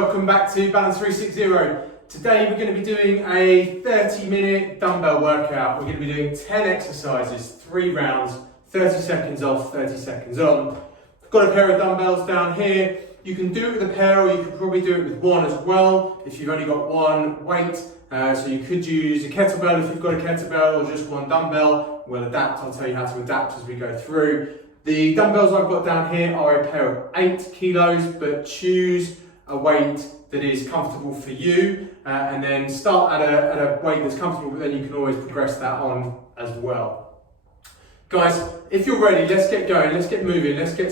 welcome back to BALANCE36ZERO. Today we're going to be doing a 30-minute dumbbell workout. We're going to be doing 10 exercises, 3 rounds, 30 seconds off, 30 seconds on. I've got a pair of dumbbells down here. You can do it with a pair or you could probably do it with one as well if you've only got one weight. So you could use a kettlebell if you've got a kettlebell or just one dumbbell. We'll adapt, I'll tell you how to adapt as we go through. The dumbbells I've got down here are a pair of 8 kilos, but choose a weight that is comfortable for you and then start at a weight that's comfortable, but then you can always progress that on as well. Guys, if you're ready, let's get going, let's get moving, let's get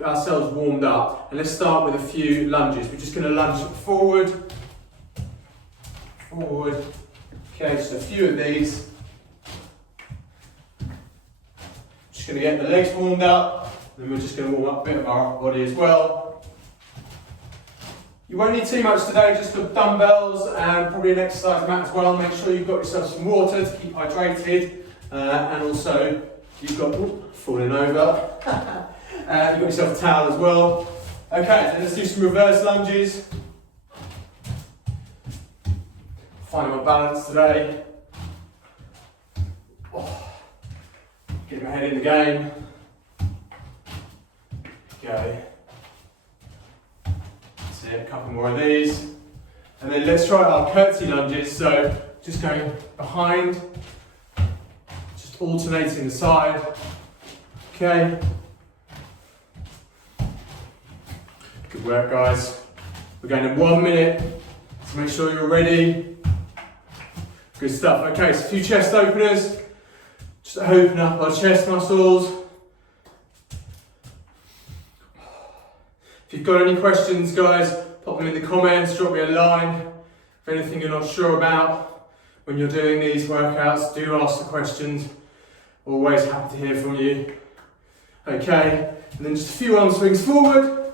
ourselves warmed up, and let's start with a few lunges. We're just going to lunge forward, forward. Okay, just a few of these. Just going to get the legs warmed up, then we're just going to warm up a bit of our body as well. You won't need too much today, just the dumbbells and probably an exercise mat as well. Make sure you've got yourself some water to keep hydrated, and also you've got, falling over, you've got yourself a towel as well. Okay, then let's do some reverse lunges. Finding my balance today. Get my head in the game. Go. That's it, a couple more of these. And then let's try our curtsy lunges. So just going behind, just alternating the side. Okay. Good work, guys. We're going in 1 minute, so make sure you're ready. Good stuff. Okay, so a few chest openers. Just open up our chest muscles. If you've got any questions, guys, pop them in the comments, drop me a line. If anything you're not sure about when you're doing these workouts, do ask the questions. Always happy to hear from you. Okay, and then just a few arm swings forward.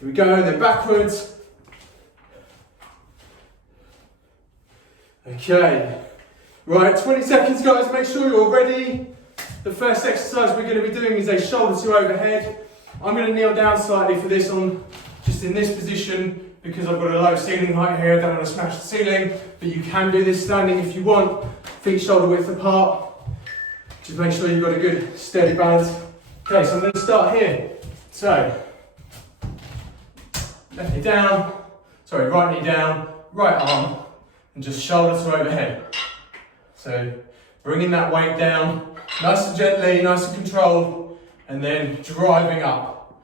Here we go, then backwards. Okay, right, 20 seconds, guys, make sure you're ready. The first exercise we're going to be doing is a shoulder to overhead. I'm going to kneel down slightly for this, just in this position, because I've got a low ceiling height here. I don't want to smash the ceiling, but you can do this standing if you want. Feet shoulder width apart. Just make sure you've got a good steady balance. Okay, so I'm going to start here. So, left knee down, sorry, right knee down, right arm, and just shoulder to overhead. So, bringing that weight down, nice and gently, nice and controlled, and then driving up.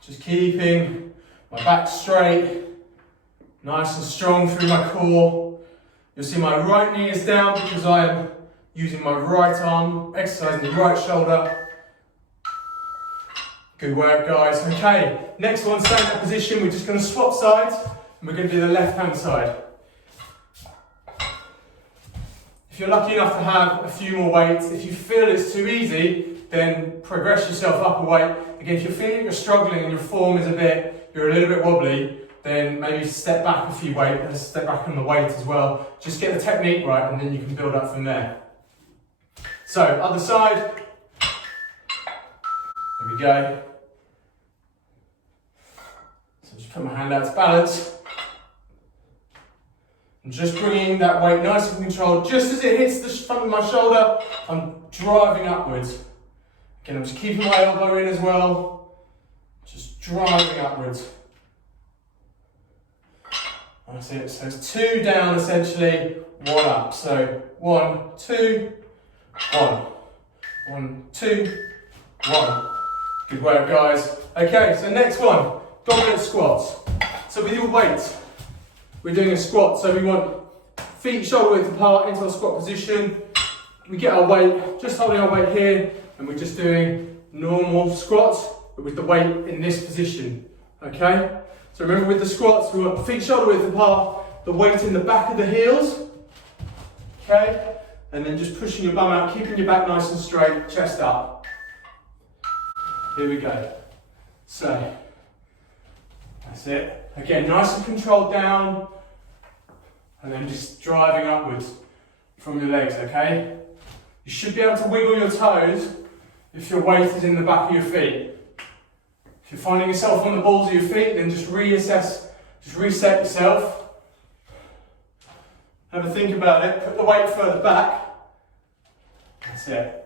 Just keeping my back straight, nice and strong through my core. You'll see my right knee is down because I am using my right arm, exercising the right shoulder. Good work, guys. Okay, next one, stand-up position. We're just going to swap sides, and we're going to do the left-hand side. If you're lucky enough to have a few more weights, if you feel it's too easy, then progress yourself up a weight. Again, if you're feeling you're struggling and your form is you're a little bit wobbly, then maybe step back a few weights, step back on the weight as well. Just get the technique right and then you can build up from there. So, other side. Here we go. So just put my hand out to balance. I'm just bringing that weight nice and controlled. Just as it hits the front of my shoulder, I'm driving upwards. Again, I'm just keeping my elbow in as well. Just driving upwards. That's it. So it's 2 down essentially, 1 up. So 1, 2, 1. 1, 2, 1. Good work, guys. Okay, so next one, goblet squats. So with your weight, we're doing a squat, so we want feet shoulder width apart into our squat position. We get our weight, just holding our weight here, and we're just doing normal squats, but with the weight in this position, okay? So remember with the squats, we want feet shoulder width apart, the weight in the back of the heels, okay? And then just pushing your bum out, keeping your back nice and straight, chest up. Here we go. So, that's it. Again, nice and controlled down, and then just driving upwards from your legs, okay? You should be able to wiggle your toes if your weight is in the back of your feet. If you're finding yourself on the balls of your feet, then just reassess, just reset yourself. Have a think about it, put the weight further back. That's it.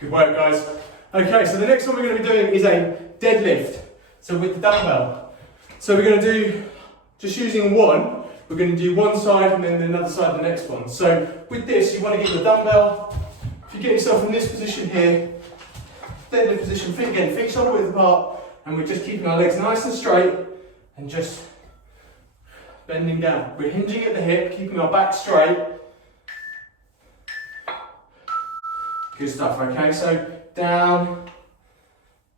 Good work, guys. Okay, so the next one we're going to be doing is a deadlift. So with the dumbbell. So we're going to do, just using one, we're going to do one side and then another side the next one. So with this, you want to get the dumbbell. If you get yourself in this position here, deadlift position, feet shoulder width apart, and we're just keeping our legs nice and straight and just bending down. We're hinging at the hip, keeping our back straight. Good stuff, okay? So down,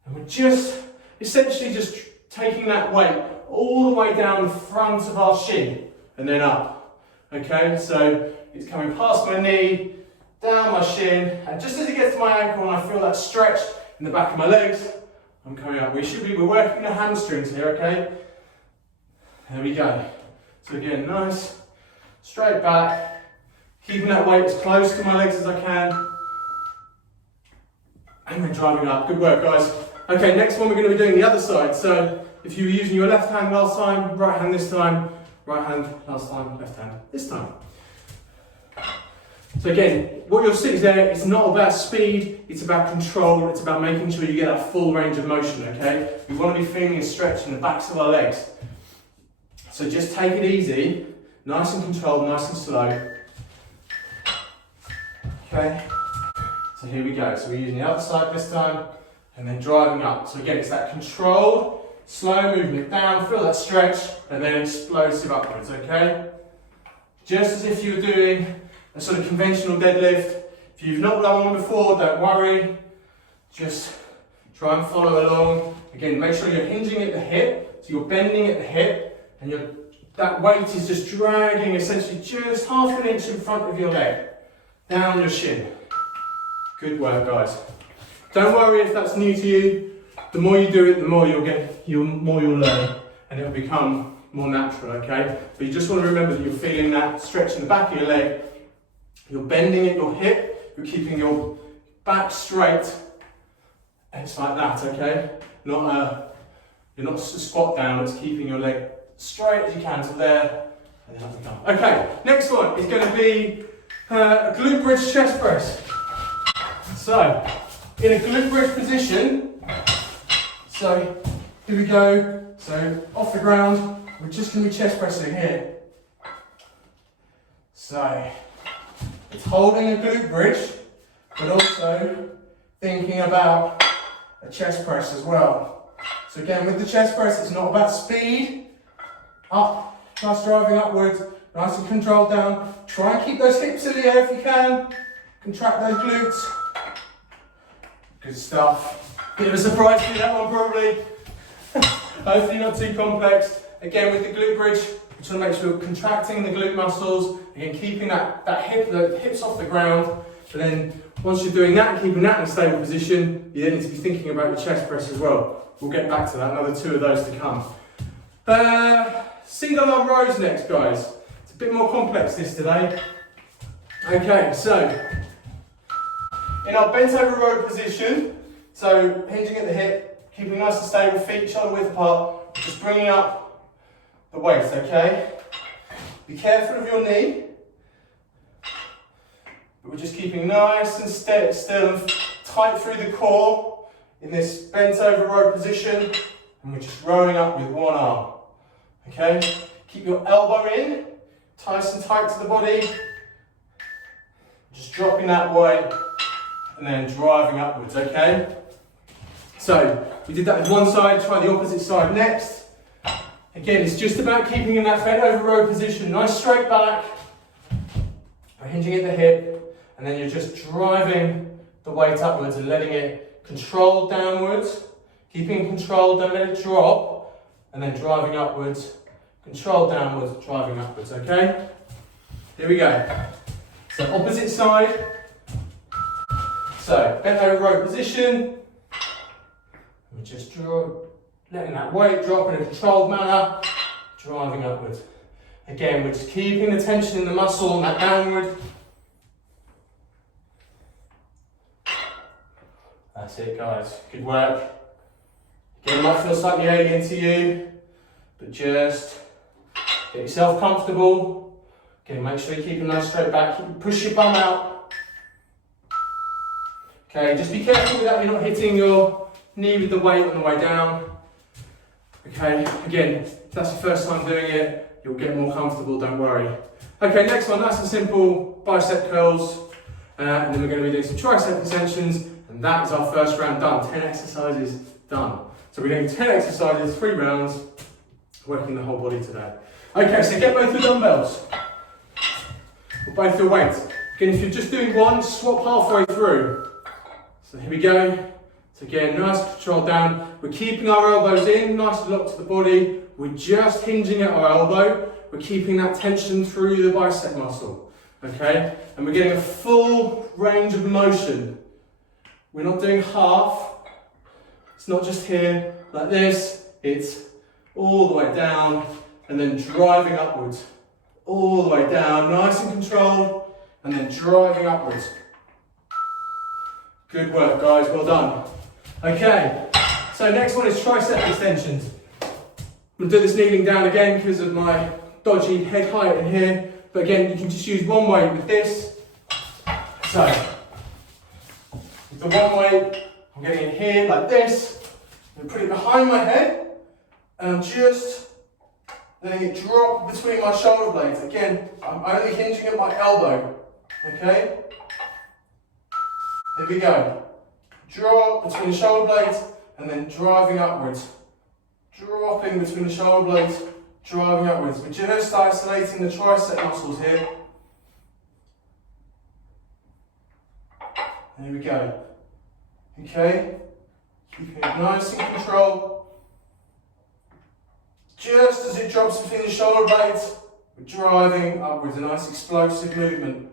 and we're just essentially just taking that weight all the way down the front of our shin and then up. Okay, so it's coming past my knee, down my shin, and just as it gets to my ankle and I feel that stretch in the back of my legs, I'm coming up. We're working the hamstrings here, okay? There we go. So again, nice, straight back, keeping that weight as close to my legs as I can. And we're driving up. Good work, guys. Okay, next one we're going to be doing the other side. So if you were using your left hand last time, right hand this time, right hand last time, left hand this time. So again, what you'll see there, it's not about speed, it's about control, it's about making sure you get that full range of motion, okay? We want to be feeling a stretch in the backs of our legs. So just take it easy, nice and controlled, nice and slow. Okay, so here we go. So we're using the other side this time, and then driving up. So again, it's that controlled, slow movement down, feel that stretch, and then explosive upwards, okay? Just as if you were doing a sort of conventional deadlift. If you've not done one before, don't worry. Just try and follow along. Again, make sure you're hinging at the hip, so you're bending at the hip, and that weight is just dragging essentially just half an inch in front of your leg, down your shin. Good work, guys. Don't worry if that's new to you. The more you do it, the more you'll learn, and it'll become more natural, okay? But you just want to remember that you're feeling that stretch in the back of your leg. You're bending at your hip. You're keeping your back straight. And it's like that, okay? You're not squat down. It's keeping your leg straight as you can to there, and then up and down. Okay, next one is going to be a glute bridge chest press. So, in a glute bridge position, so here we go. So, off the ground, we're just going to be chest pressing here. So, it's holding a glute bridge, but also thinking about a chest press as well. So again, with the chest press, it's not about speed. Up, nice driving upwards, nice and controlled down. Try and keep those hips in the air if you can. Contract those glutes. Good stuff. Bit of a surprise for you, that one probably. Hopefully not too complex. Again, with the glute bridge, we're trying to make sure we're contracting the glute muscles. Again, keeping the hips off the ground. But then, once you're doing that and keeping that in a stable position, you then need to be thinking about your chest press as well. We'll get back to that, another 2 of those to come. Single arm rows next, guys. It's a bit more complex this today. Okay, so in our bent over row position, so hinging at the hip, keeping nice and stable, feet shoulder width apart, just bringing up the waist, okay? Be careful of your knee, but we're just keeping nice and still and tight through the core in this bent over row position, and we're just rowing up with one arm. Okay, keep your elbow in, nice and tight to the body, just dropping that weight and then driving upwards, okay? So, we did that with one side, try the opposite side next. Again, it's just about keeping in that bent over row position, nice straight back, we're hinging at the hip, and then you're just driving the weight upwards and letting it control downwards, keeping control, don't let it drop, and then driving upwards, control downwards, driving upwards, okay? Here we go. So opposite side. So bent over row position. We're just letting that weight drop in a controlled manner, driving upwards. Again, we're just keeping the tension in the muscle and that downward. That's it, guys. Good work. Again, it might feel slightly alien to you, but just get yourself comfortable. Again, make sure you keep your nose straight back. Push your bum out. Okay, just be careful that you're not hitting your knee with the weight on the way down. Okay, again, if that's your first time doing it, you'll get more comfortable, don't worry. Okay, next one, nice and simple, bicep curls. And then we're going to be doing some tricep extensions, and that is our first round done. 10 exercises done. So we're doing 10 exercises, 3 rounds, working the whole body today. Okay, so get both your dumbbells, or both your weights. Again, if you're just doing one, swap halfway through. So here we go. So again, nice control down. We're keeping our elbows in, nice and locked to the body. We're just hinging at our elbow. We're keeping that tension through the bicep muscle. Okay? And we're getting a full range of motion. We're not doing half. It's not just here, like this. It's all the way down and then driving upwards. All the way down, nice and controlled, and then driving upwards. Good work, guys, well done. Okay, so next one is tricep extensions. I'm going to do this kneeling down again because of my dodgy head height in here. But again, you can just use one weight with this. So, with the one weight, I'm getting it here like this. I'm putting it behind my head, and I'm just letting it drop between my shoulder blades. Again, I'm only hinging at my elbow. Okay? Here we go. Drop between the shoulder blades and then driving upwards. Dropping between the shoulder blades, driving upwards. We're just isolating the tricep muscles here. There we go. Okay? Keeping it nice and controlled. Just as it drops between the shoulder blades, we're driving upwards. A nice explosive movement.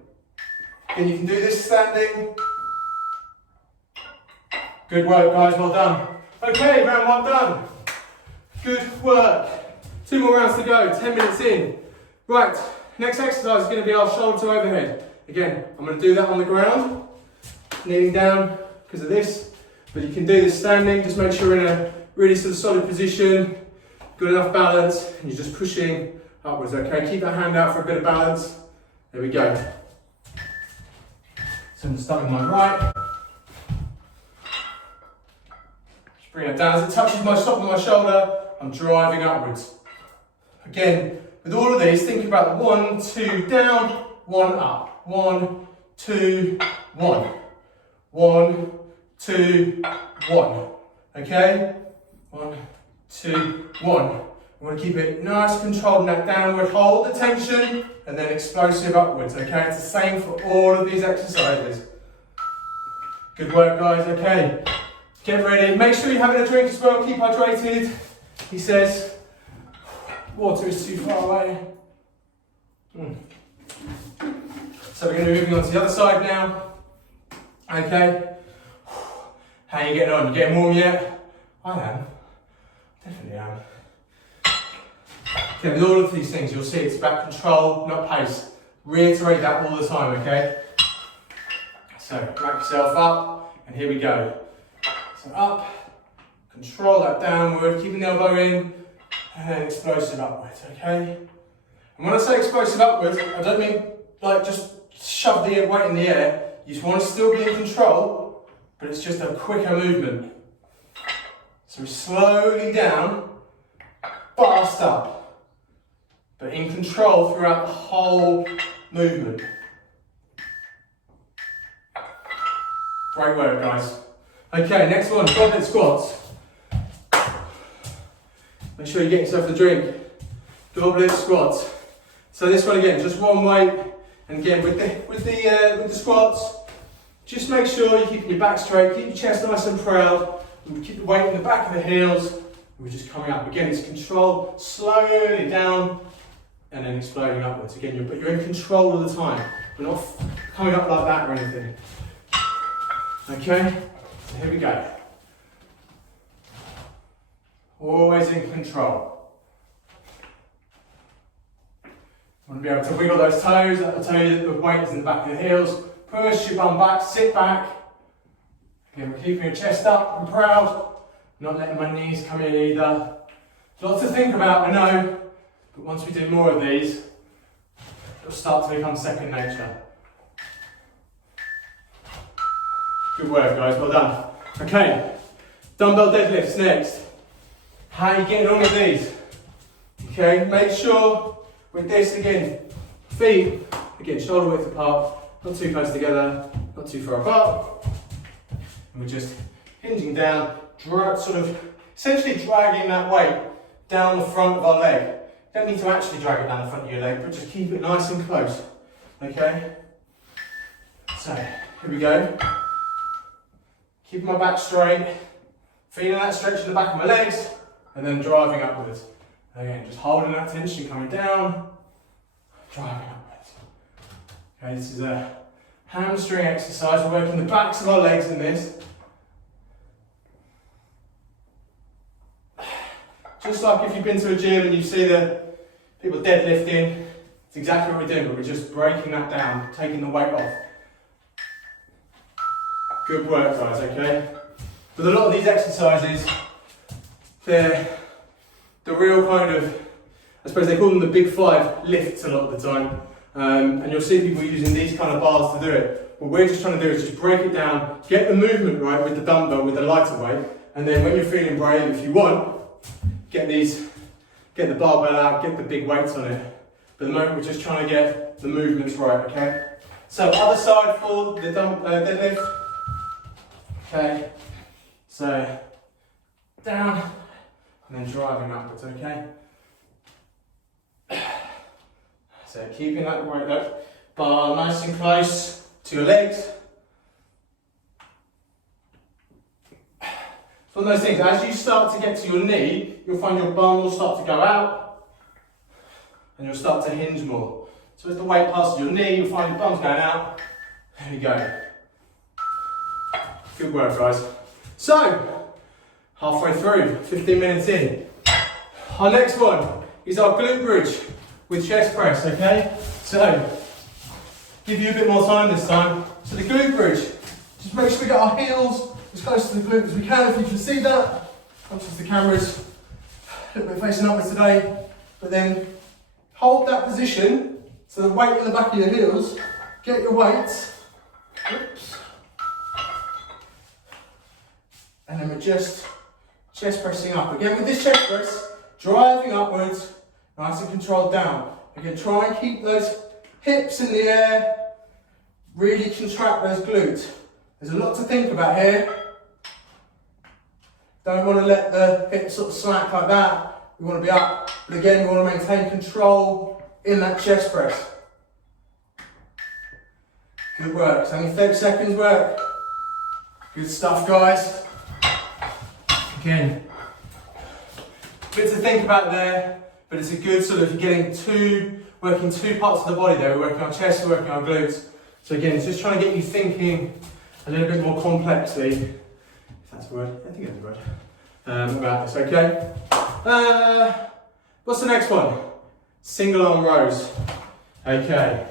Again, you can do this standing. Good work, guys, well done. Okay, round 1 done. Good work. 2 more rounds to go, 10 minutes in. Right, next exercise is going to be our shoulder to overhead. Again, I'm going to do that on the ground, kneeling down because of this, but you can do this standing. Just make sure you're in a really sort of solid position, good enough balance, and you're just pushing upwards, okay? Keep that hand out for a bit of balance. There we go. So I'm going to start with my right. Bring it down. As it touches my top of my shoulder, I'm driving upwards. Again, with all of these, think about 1, 2, down, 1, up. 1, 2, 1. 1, 2, 1. Okay? 1, 2, 1. We want to keep it nice, controlled in that downward hold, the tension, and then explosive upwards. Okay? It's the same for all of these exercises. Good work, guys. Okay. Get ready. Make sure you're having a drink as well. Keep hydrated. He says, water is too far away. So we're going to be moving on to the other side now. Okay. How are you getting on? You getting warm yet? I am. Definitely am. Okay, with all of these things, you'll see it's about control, not pace. Reiterate that all the time, okay? So, wrap yourself up, and here we go. So up, control that downward, keeping the elbow in, and then explosive upwards, okay? And when I say explosive upwards, I don't mean like just shove the weight in the air. You just want to still be in control, but it's just a quicker movement. So slowly down, fast up, but in control throughout the whole movement. Great work, guys. Okay, next one, goblet squats. Make sure you get yourself a drink. Goblet squats. So this one again, just one weight, and again with the squats, just make sure you're keeping your back straight, keep your chest nice and proud, and keep the weight in the back of the heels. And we're just coming up. Again, it's control, slowly down, and then exploding upwards. Again, but you're in control all the time. We're not coming up like that or anything. Okay, so here we go. Always in control. You want to be able to wiggle those toes. That will tell you that the weight is in the back of your heels. Push your bum back, sit back. Again, we're keeping your chest up and proud, not letting my knees come in either. Lots to think about, I know, but once we do more of these, it'll start to become second nature. Good work, guys, well done. Okay, dumbbell deadlifts next. How are you getting on with these? Okay, make sure with this again, feet, again, shoulder width apart, not too close together, not too far apart. And we're just hinging down, sort of essentially dragging that weight down the front of our leg. You don't need to actually drag it down the front of your leg, but just keep it nice and close. Okay? So, here we go. Keeping my back straight, feeling that stretch in the back of my legs, and then driving upwards. Again, just holding that tension, coming down, driving upwards. Okay, this is a hamstring exercise. We're working the backs of our legs in this. Just like if you've been to a gym and you see the people deadlifting, it's exactly what we're doing, but we're just breaking that down, taking the weight off. Good work, guys, okay? With a lot of these exercises, they're the real kind of, I suppose they call them the big 5 lifts a lot of the time. And you'll see people using these kind of bars to do it. What we're just trying to do is just break it down, get the movement right with the dumbbell, with the lighter weight, and then when you're feeling brave, if you want, get the barbell out, get the big weights on it. But at the moment, we're just trying to get the movements right, okay? So, other side for the deadlift. Okay, so down and then driving upwards, okay? So keeping that weight up, bar nice and close to your legs. It's one of those things, as you start to get to your knee, you'll find your bum will start to go out and you'll start to hinge more. So as the weight passes your knee, you'll find your bum's going out. There we go. Good work, guys. So, halfway through, 15 minutes in. Our next one is our glute bridge with chest press, okay? So, give you a bit more time this time. So the glute bridge, just make sure we get our heels as close to the glute as we can, if you can see that. Conscious the camera's a little bit facing upwards today. But then, hold that position, so the weight in the back of your heels, get your weights. Oops. And then we're just chest pressing up. Again with this chest press, driving upwards, nice and controlled down. Again, try and keep those hips in the air, really contract those glutes. There's a lot to think about here. Don't want to let the hips sort of slack like that. We want to be up, but again, we want to maintain control in that chest press. Good work, it's only 30 seconds work. Good stuff, guys. Again, bit to think about there, but it's a good sort of working two parts of the body there. We're working our chest, we're working our glutes. So again, it's just trying to get you thinking a little bit more complexly, if that's a word, I think that's a word, about this, okay? What's the next one? Single arm rows. Okay,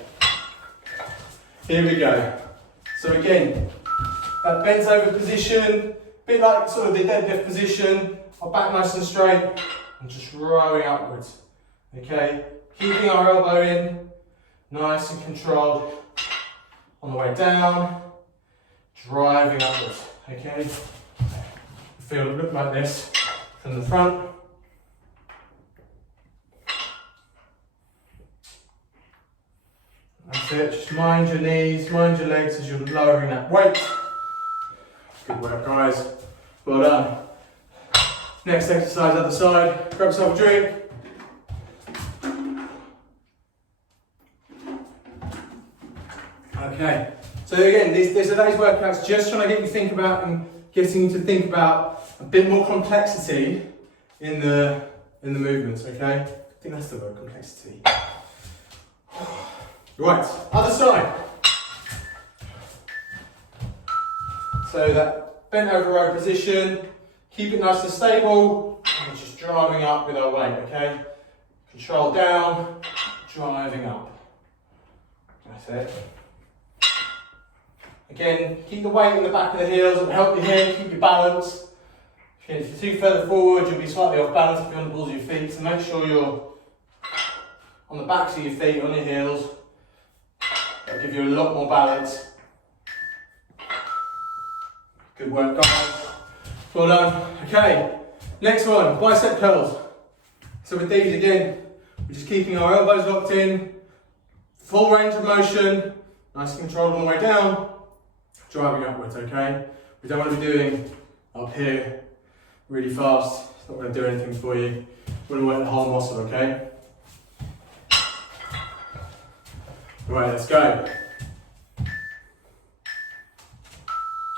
here we go. So again, that bent over position, bit like sort of the deadlift position, our back nice and straight, and just rowing upwards. Okay, keeping our elbow in, nice and controlled. On the way down, driving upwards. Okay, feel it look like this from the front. That's it, just mind your knees, mind your legs as you're lowering that weight. Good work, guys. Well done. Next exercise, other side. Grab yourself a drink. Okay. So again, these are today's workouts just trying to get you think about and getting you to think about a bit more complexity in the movements. Okay. I think that's the word, complexity. Right. Other side. So that bent over row position, keep it nice and stable, and just driving up with our weight, okay? Control down, driving up. That's it. Again, keep the weight in the back of the heels, it'll help you here, keep your balance. Again, if you're too further forward, you'll be slightly off balance if you're on the balls of your feet, so make sure you're on the backs of your feet, on your heels. That'll give you a lot more balance. Good work, guys. Well done. Okay, next one, bicep curls. So with these again, we're just keeping our elbows locked in, full range of motion, nice and controlled on the way down, driving upwards, okay? We don't want to be doing up here really fast. It's not going to do anything for you. We're going to work the whole muscle, okay? Right, let's go.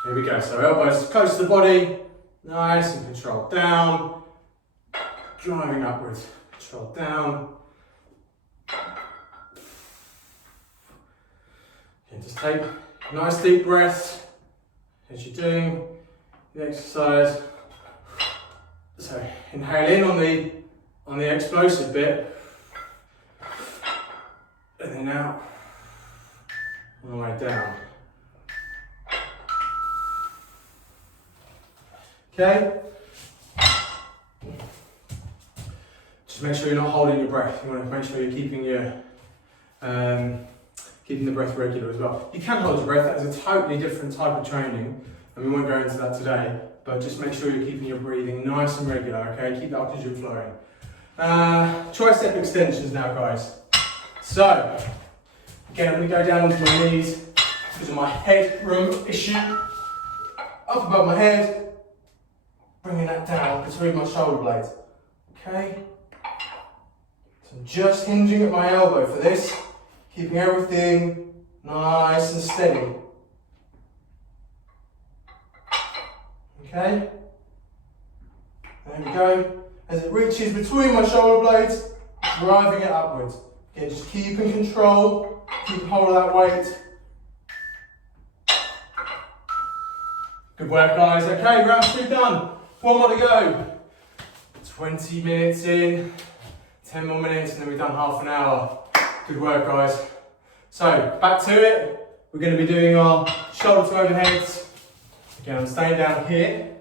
Here we go. So elbows close to the body, nice and controlled down, driving upwards, controlled down. And just take nice deep breaths as you're doing the exercise. So inhale in on the explosive bit, and then out on the way down. Okay? Just make sure you're not holding your breath. You want to make sure you're keeping your keeping the breath regular as well. You can hold your breath, that is a totally different type of training, and we won't go into that today, but just make sure you're keeping your breathing nice and regular, okay? Keep the oxygen flowing. Tricep extensions now, guys. So, again, I'm going to go down onto my knees because of my headroom issue. Up above my head, bringing that down between my shoulder blades, okay? So I'm just hinging at my elbow for this. Keeping everything nice and steady. Okay? There we go. As it reaches between my shoulder blades, driving it upwards. Again, just keeping control, keep hold of that weight. Good work, guys. Okay, round 2 done. 1 more to go. 20 minutes in, 10 more minutes, and then we've done half an hour. Good work, guys. So, back to it. We're going to be doing our shoulder to overheads. Again, I'm staying down here.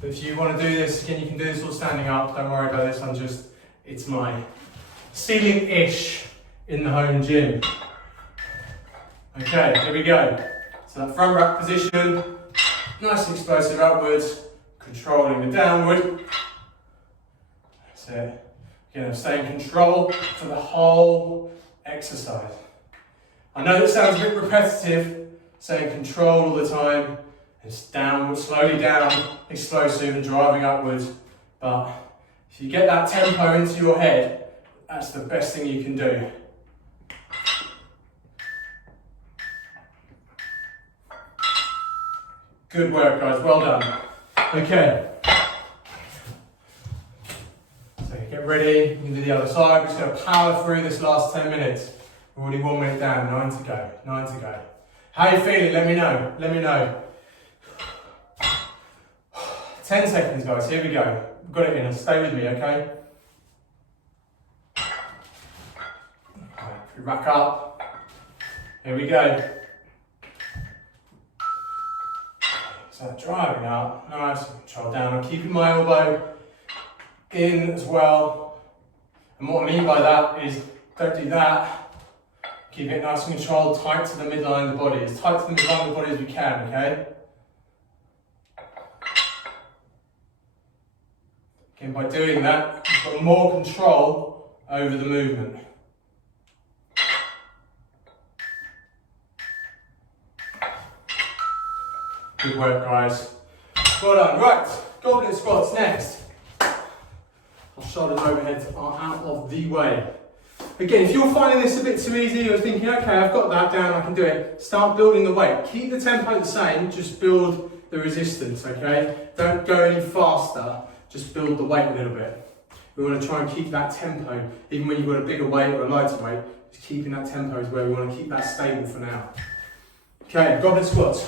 But if you want to do this, again, you can do this all standing up. Don't worry about this. It's my ceiling-ish in the home gym. Okay, here we go. So that front rack position, nice and explosive upwards, controlling the downward. That's it. Again, I'm staying in control for the whole exercise. I know that sounds a bit repetitive, saying control all the time. It's downward, slowly down, explosive and driving upwards. But if you get that tempo into your head, that's the best thing you can do. Good work, guys, well done. Okay. Get ready, you can do the other side. We're just going to power through this last 10 minutes. We're already 1 minute down, 9 to go, 9 to go. How are you feeling? Let me know, let me know. 10 seconds, guys, here we go. We've got it in, stay with me, okay? Right, if we rack up, here we go. So driving up, nice, control down. I'm keeping my elbow in as well, and what I mean by that is don't do that. Keep it nice and controlled, tight to the midline of the body, as tight to the midline of the body as we can, okay? Again, by doing that, you've got more control over the movement. Good work, guys. Well done. Right, goblet squats next. Our shoulders overheads are out of the way. Again, if you're finding this a bit too easy, you're thinking, okay, I've got that down, I can do it. Start building the weight. Keep the tempo the same, just build the resistance, okay? Don't go any faster, just build the weight a little bit. We want to try and keep that tempo, even when you've got a bigger weight or a lighter weight, just keeping that tempo is where we want to keep that stable for now. Okay, goblet squats.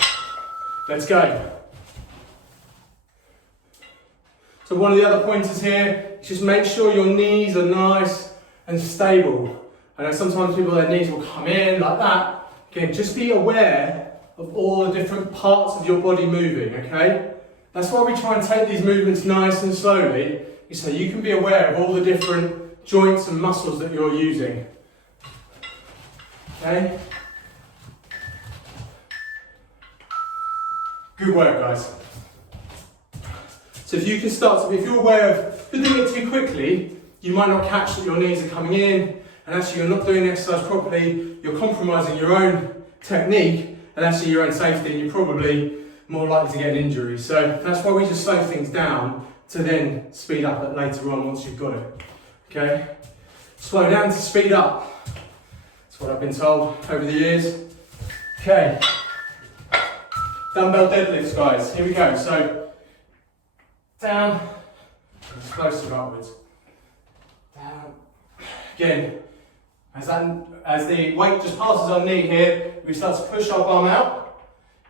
Let's go. So one of the other pointers here is just make sure your knees are nice and stable. I know sometimes people, their knees will come in like that. Again, just be aware of all the different parts of your body moving, okay? That's why we try and take these movements nice and slowly, so you can be aware of all the different joints and muscles that you're using. Okay? Good work, guys. So if you can start to, if you're aware of, if you're doing it too quickly, you might not catch that your knees are coming in, and actually you're not doing the exercise properly, you're compromising your own technique, and actually your own safety, and you're probably more likely to get an injury. So that's why we just slow things down to then speed up it later on once you've got it. Okay? Slow down to speed up. That's what I've been told over the years. Okay. Dumbbell deadlifts, guys. Here we go. So down, explosive upwards. Down. Again, as the weight just passes our knee here, we start to push our bum out.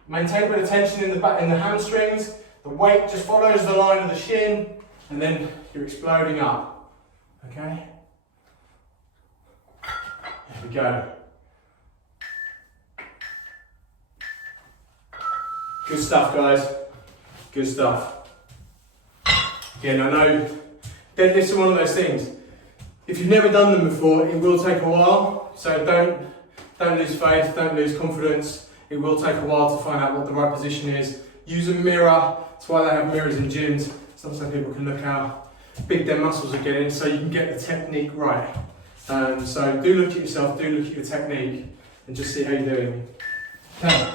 Maintain a bit of tension in the back, in the hamstrings. The weight just follows the line of the shin, and then you're exploding up. Okay? There we go. Good stuff, guys. Good stuff. Again, I know deadlifts are one of those things. If you've never done them before, it will take a while. So don't lose faith, don't lose confidence. It will take a while to find out what the right position is. Use a mirror. That's why they have mirrors in gyms. So people can look how big their muscles are getting, so you can get the technique right. So do look at yourself, do look at your technique, and just see how you're doing. Okay.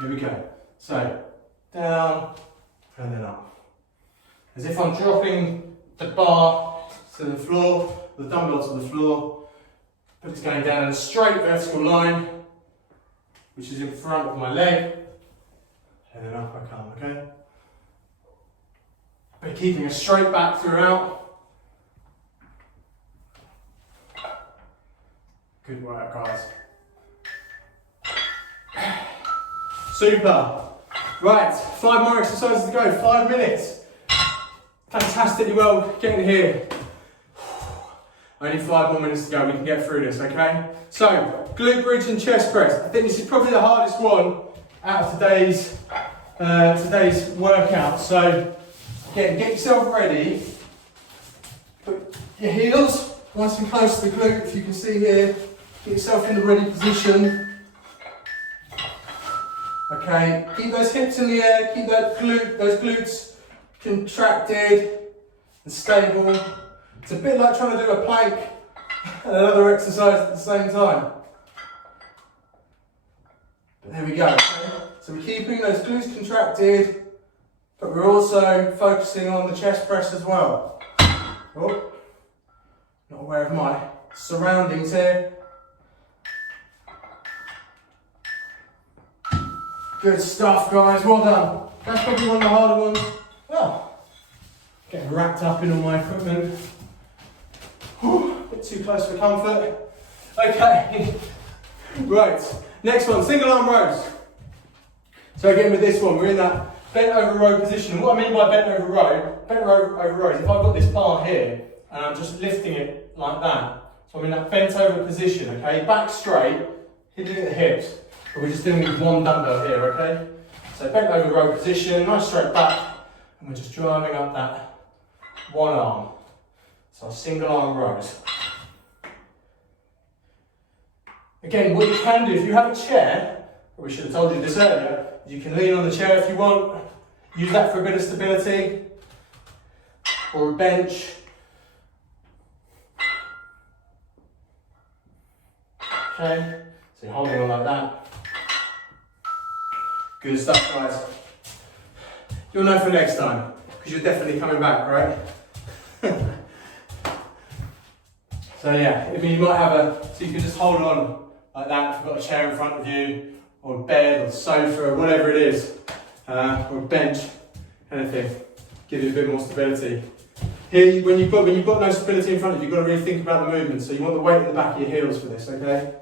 Here we go. So down and then up. As if I'm dropping the bar to the floor, the dumbbell to the floor, but it's going down in a straight vertical line, which is in front of my leg, and then up I come, okay? But keeping a straight back throughout. Good work, guys. Super. Right, 5 more exercises to go, 5 minutes. Fantastically well getting here. Only 5 more minutes to go, we can get through this, okay? So, glute bridge and chest press. I think this is probably the hardest one out of today's workout. So, again, get yourself ready. Put your heels nice and close to the glute, if you can see here. Get yourself in the ready position. Okay, keep those hips in the air, keep those glutes contracted and stable. It's a bit like trying to do a plank and another exercise at the same time. But there we go. Okay? So we're keeping those glutes contracted, but we're also focusing on the chest press as well. Oh, not aware of my surroundings here. Good stuff, guys, well done. That's probably one of the harder ones. Oh, getting wrapped up in all my equipment. Whew, a bit too close for comfort. Okay, right, next one, single arm rows. So again with this one, we're in that bent over row position. And what I mean by bent over row is if I've got this bar here and I'm just lifting it like that. So I'm in that bent over position, okay? Back straight, hitting at the hips. But we're just doing it with one dumbbell here, okay? So bent over row position, nice straight back, and we're just driving up that one arm. So single arm rows. Again, what you can do, if you have a chair, we should have told you this earlier, you can lean on the chair if you want, use that for a bit of stability, or a bench. Okay, so you're holding on like that. Good stuff, guys. You'll know for next time, because you're definitely coming back, right? So yeah, I mean, you might have so you can just hold on like that if you've got a chair in front of you, or a bed, or sofa, or whatever it is, or a bench, anything. Give you a bit more stability. Here, when you've got no stability in front of you, you've got to really think about the movement. So you want the weight in the back of your heels for this, okay?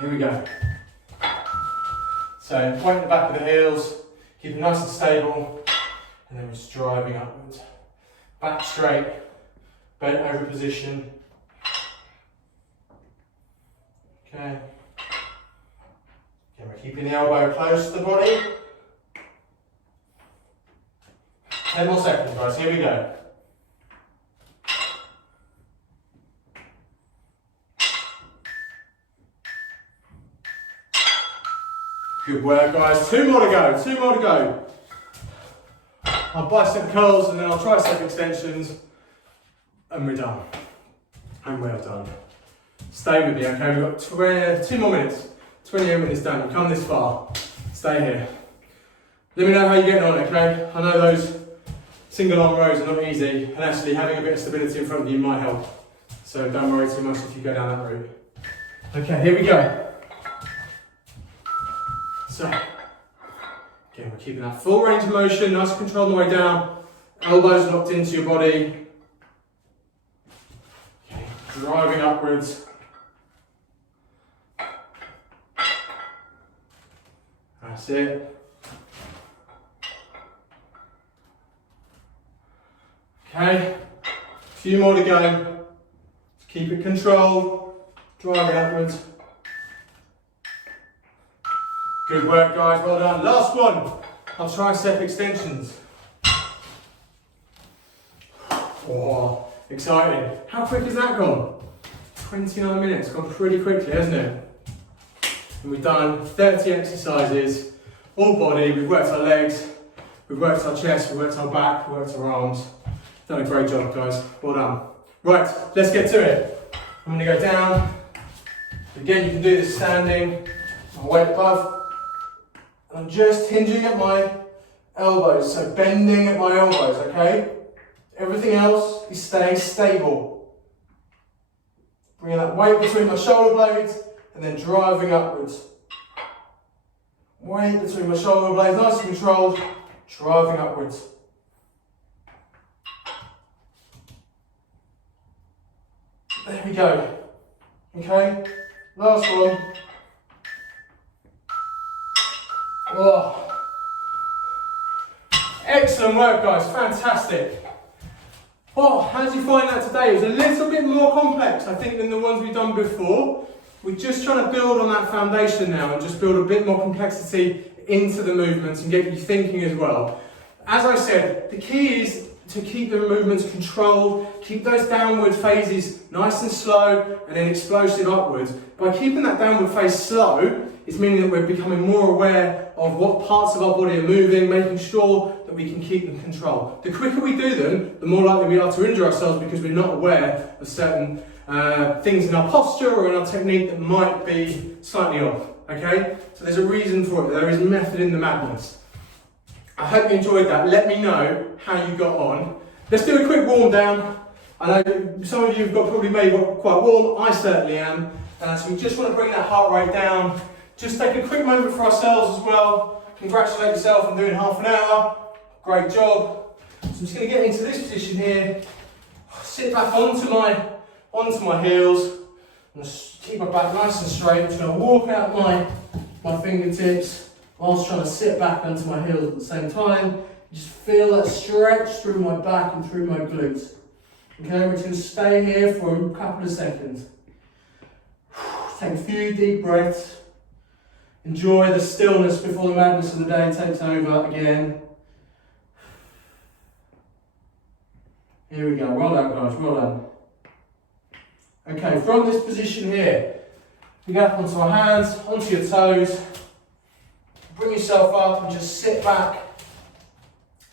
Here we go. So weight in the back of the heels, keep it nice and stable, and then we're just driving upwards. Back straight, bent over position. Okay. keeping the elbow close to the body. 10 more seconds, guys, here we go. Good work, guys. 2 more to go, 2 more to go. I'll bicep curls and then I'll tricep extensions and we're done. And we're done. Stay with me, okay? We've got 2 more minutes. 28 minutes done. You've come this far. Stay here. Let me know how you're getting on, okay? I know those single arm rows are not easy, and actually having a bit of stability in front of you might help. So don't worry too much if you go down that route. Okay, here we go. So, again, we're keeping that full range of motion, nice and controlled on the way down. Elbows locked into your body. Okay, driving upwards. That's it. Okay, a few more to go. Just keep it controlled, driving upwards. Good work, guys, well done. Last one, our tricep extensions. Oh, exciting. How quick has that gone? 29 minutes, gone pretty quickly, hasn't it? And we've done 30 exercises, all body, we've worked our legs, we've worked our chest, we've worked our back, we've worked our arms. Done a great job, guys, well done. Right, let's get to it. I'm gonna go down. Again, you can do this standing, my weight above. I'm just hinging at my elbows, so bending at my elbows, okay? Everything else is staying stable. Bringing that weight between my shoulder blades and then driving upwards. Weight between my shoulder blades, nice and controlled, driving upwards. There we go. Okay, last one. Oh. Excellent work, guys, fantastic. Oh, how did you find that today? It was a little bit more complex, I think, than the ones we've done before. We're just trying to build on that foundation now and just build a bit more complexity into the movements and get you thinking as well. As I said, the key is to keep the movements controlled, keep those downward phases nice and slow and then explosive upwards. By keeping that downward phase slow, it's meaning that we're becoming more aware of what parts of our body are moving, making sure that we can keep them controlled. The quicker we do them, the more likely we are to injure ourselves because we're not aware of certain things in our posture or in our technique that might be slightly off, okay? So there's a reason for it, there is method in the madness. I hope you enjoyed that. Let me know how you got on. Let's do a quick warm down. I know some of you have got probably made quite warm, I certainly am. So we just want to bring that heart rate down. Just take a quick moment for ourselves as well. Congratulate yourself on doing half an hour. Great job. So I'm just going to get into this position here. Sit back onto my heels. And just keep my back nice and straight. I'm just going to walk out my fingertips whilst trying to sit back onto my heels at the same time. Just feel that stretch through my back and through my glutes. Okay, we're just going to stay here for a couple of seconds. Take a few deep breaths. Enjoy the stillness before the madness of the day takes over again. Here we go, well done guys, well done. Okay, from this position here, you get up onto our hands, onto your toes. Bring yourself up and just sit back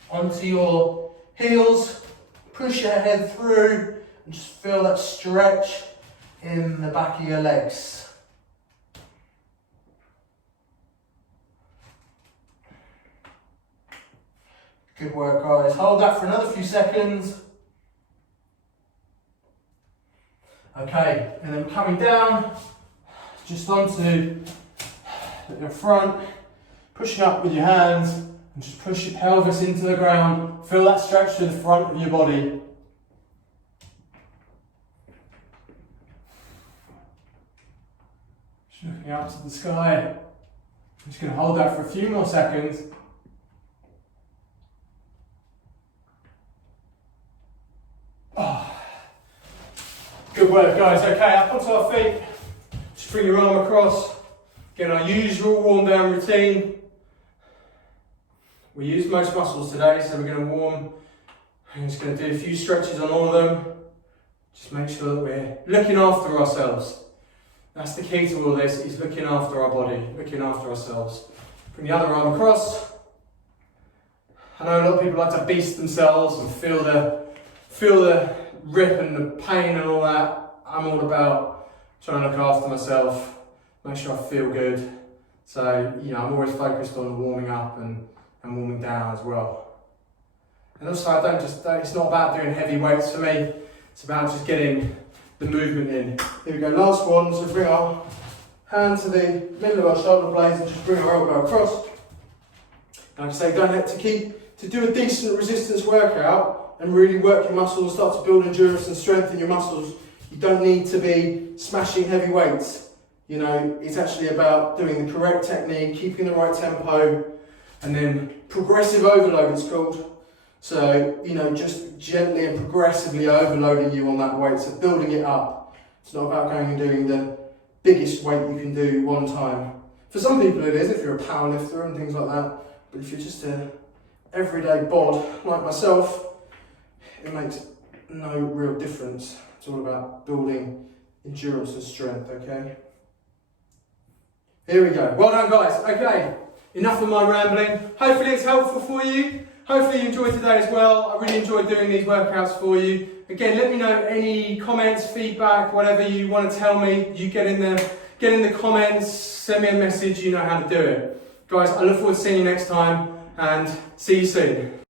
onto your heels. Push your head through and just feel that stretch in the back of your legs. Good work, guys. Hold that for another few seconds. Okay, and then coming down, just onto your front, pushing up with your hands, and just push your pelvis into the ground. Feel that stretch to the front of your body. Just looking up to the sky. I'm just going to hold that for a few more seconds. Good work, guys. Okay, up onto our feet. Just bring your arm across. Again, our usual warm down routine. We use most muscles today, so we're going to warm. I'm just going to do a few stretches on all of them. Just make sure that we're looking after ourselves. That's the key to all this, is looking after our body, looking after ourselves. Bring the other arm across. I know a lot of people like to beast themselves and feel the rip and the pain and all that. I'm all about trying to look after myself, make sure I feel good. So, you know, I'm always focused on warming up and warming down as well. And also, it's not about doing heavy weights for me. It's about just getting the movement in. Here we go, last one. So bring our hand to the middle of our shoulder blades and just bring our elbow across. Like I say, don't have to do a decent resistance workout and really work your muscles, start to build endurance and strengthen your muscles. You don't need to be smashing heavy weights. You know, it's actually about doing the correct technique, keeping the right tempo, and then progressive overload it's called. So, you know, just gently and progressively overloading you on that weight, so building it up. It's not about going and doing the biggest weight you can do one time. For some people it is, if you're a powerlifter and things like that, but if you're just a everyday bod like myself, it makes no real difference. It's all about building endurance and strength, okay? Here we go. Well done, guys. Okay, enough of my rambling. Hopefully it's helpful for you. Hopefully you enjoyed today as well. I really enjoyed doing these workouts for you. Again, let me know any comments, feedback, whatever you want to tell me. You get in the comments, send me a message, you know how to do it. Guys, I look forward to seeing you next time and see you soon.